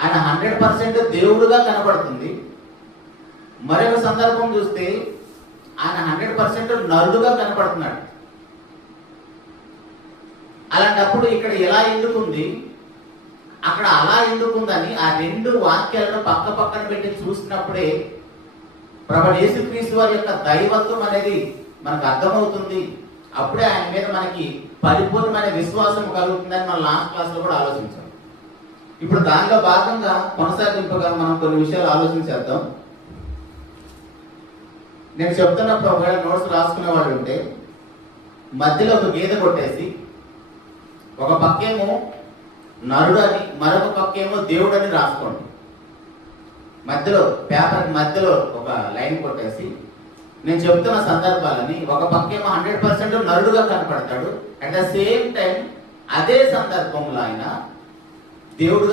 ఆయన 100% దేవుడుగా కనబడుతుంది. మరొక సందర్భం చూస్తే ఆయన 100% నరుడుగా కనపడుతున్నాడు. అలాంటప్పుడు ఇక్కడ ఎలా ఎందుకుంది, అక్కడ అలా ఎందుకుందని ఆ రెండు వాక్యాలను పక్క పక్కన పెట్టి చూసినప్పుడే ప్రభువు యేసుక్రీస్తు వారి యొక్క దైవత్వం అనేది మనకు అర్థమవుతుంది. అప్పుడే ఆయన మీద మనకి పరిపూర్ణమైన విశ్వాసం కలుగుతుందని మనం లాస్ట్ క్లాస్ లో కూడా ఆలోచించాం. ఇప్పుడు దానిలో భాగంగా కొనసాగింపుగా మనం కొన్ని విషయాలు ఆలోచించేద్దాం. నేను చెప్తున్నప్పుడు ఒకవేళ నోట్స్ రాసుకునే వాళ్ళు ఉంటే మధ్యలో ఒక గీత కొట్టేసి ఒక పక్కేమో నరుడు అని మరొక పక్కేమో దేవుడు అని రాసుకోండి. మధ్యలో పేపర్ మధ్యలో ఒక లైన్ కొట్టేసి నేను చెప్తున్న సందర్భాలని ఒక పక్కేమో 100% నరుడుగా కనపడతాడు, అట్ ద సేమ్ టైం అదే సందర్భంలో ఆయన దేవుడు